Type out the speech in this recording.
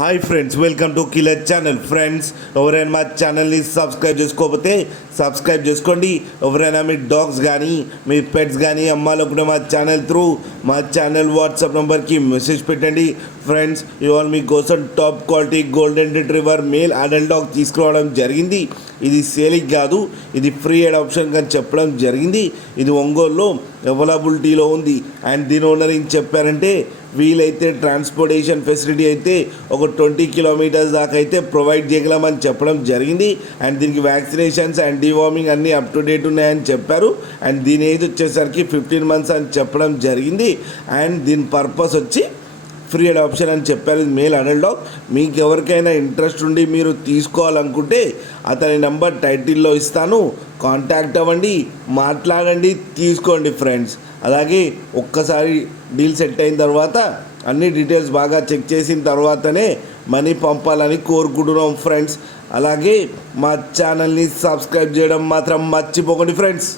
Hi friends, welcome to killer channel. Friends, ఎవరైనా మా ఛానల్ని సబ్స్క్రైబ్ చేసుకోకపోతే సబ్స్క్రైబ్ చేసుకోండి. ఎవరైనా మీ డాగ్స్ కానీ మీ పెట్స్ కానీ అమ్మాలనుకుంటే మా ఛానల్ త్రూ మా ఛానల్ వాట్సాప్ నెంబర్కి మెసేజ్ పెట్టండి. ఫ్రెండ్స్, ఇవాళ మీకోసం top quality golden retriever male adult dog తీసుకురావడం జరిగింది. ఇది సేలింగ్ కాదు, ఇది ఫ్రీ అడాప్షన్ అని చెప్పడం జరిగింది. ఇది ఒంగోలులో అవైలబిలిటీలో ఉంది. అండ్ దీని ఓనర్ ఏం చెప్పారంటే, వీలైతే ట్రాన్స్పోర్టేషన్ ఫెసిలిటీ అయితే ఒక 20 కిలోమీటర్స్ దాకా అయితే ప్రొవైడ్ చేయగలమని చెప్పడం జరిగింది. అండ్ దీనికి వ్యాక్సినేషన్స్ అండ్ డివార్మింగ్ అన్నీ అప్ టు డేట్ ఉన్నాయని చెప్పారు. అండ్ దీని ఏజ్ వచ్చేసరికి 15 months అని చెప్పడం జరిగింది. అండ్ దీని పర్పస్ వచ్చి ఫ్రీ అడాప్షన్ అని చెప్పారు. Male adult dog. మీకు ఎవరికైనా ఇంట్రెస్ట్ ఉండి మీరు తీసుకోవాలనుకుంటే అతని నెంబర్ టైటిల్లో ఇస్తాను, కాంటాక్ట్ అవ్వండి, మాట్లాడండి, తీసుకోండి ఫ్రెండ్స్. అలాగే ఒక్కసారి డీల్ సెట్ అయిన తర్వాత అన్ని డీటెయిల్స్ బాగా చెక్ చేసిన తర్వాతనే మనీ పంపాలని కోరుకుంటున్నాం ఫ్రెండ్స్. అలాగే మా ఛానల్ని సబ్స్క్రైబ్ చేయడం మాత్రం మర్చిపోకండి ఫ్రెండ్స్.